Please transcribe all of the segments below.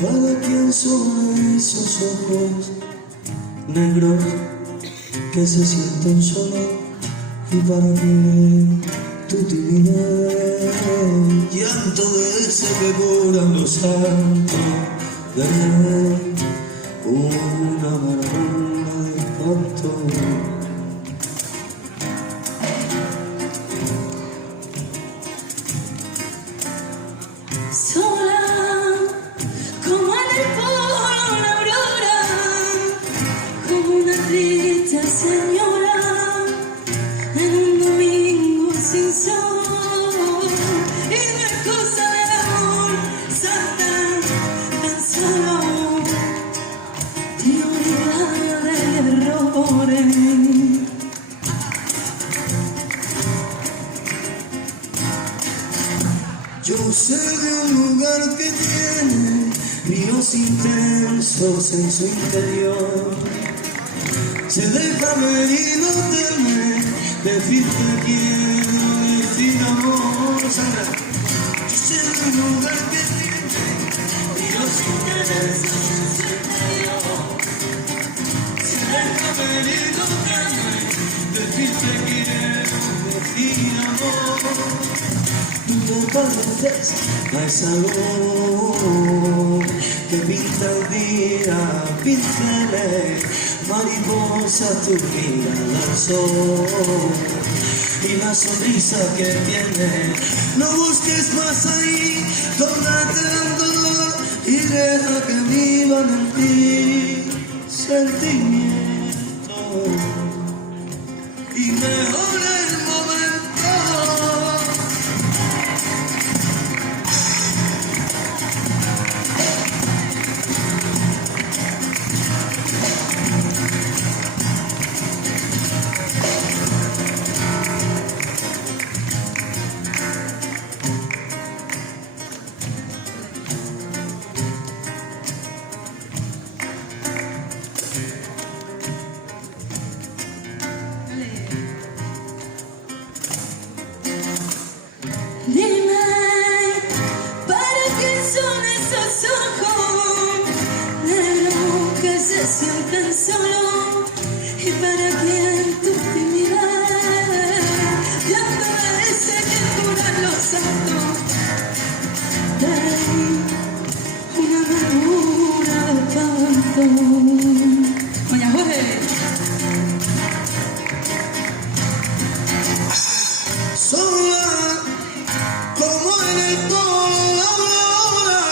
¿Para quién son esos ojos negros que se sienten solos? ¿Y para qué tu timidez? Llanto de ese que cura los santos de una amargura de espanto. Señora, en un domingo sin sol, y no es cosa del amor, salta tan solo, teoría de errores. Yo sé de un lugar que tiene ríos intensos en su interior. Se deja ver y no teme decirte quiero decir amor. Sandra, yo sé de un lugar que tiene ríos intensos en su interior. Se deja ver y no teme decirte quiero decir amor. Tú te pareces a esa luz que pinta el día, pinceles, mariposas, tu mirada al sol y la sonrisa que tiene. No busques más ahí, tómate el dolor y deja que vivan en ti sentimientos y mejora el momento. Dime, ¿para qué son esos ojos negros que se sienten solos? ¿Y para quién tu timidez? Ya parece que curan los santos de una amargura de espanto. Doña Jorge. Sola, como en el polo la aurora,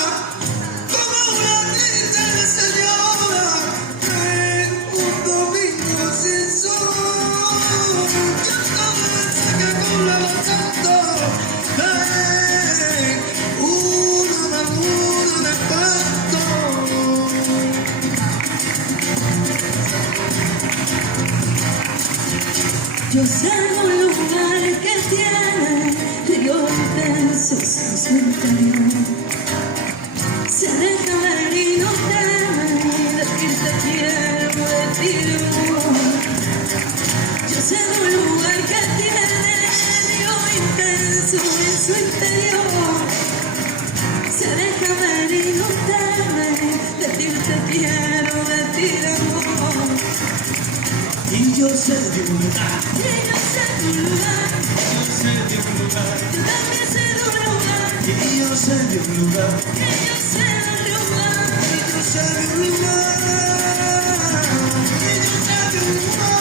como una triste señora, en un domingo sin sol. Yo sabes que cura los santos de una amargura de espanto. Yo sé de un lugar que tiene ríos intensos en su interior. Se deja ver y no teme decirte quiero decir amor. Yo sé de un lugar que tiene ríos intensos intenso en su interior. Se deja ver y no teme decirte quiero, decir amor. Y yo sé de un lugar, Y yo sé de un lugar, yo sé de un lugar, yo también sé de un lugar, y yo sé de un lugar, que yo sé de un lugar. y yo sé de un lugar, y yo sé de un lugar.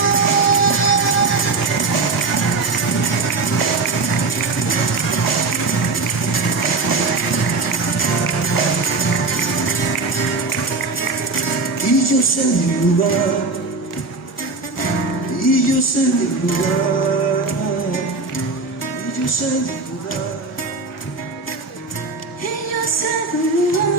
Y yo sé de un lugar, y yo sé de un lugar, y yo sé de un lugar. Y yo sé de un lugar.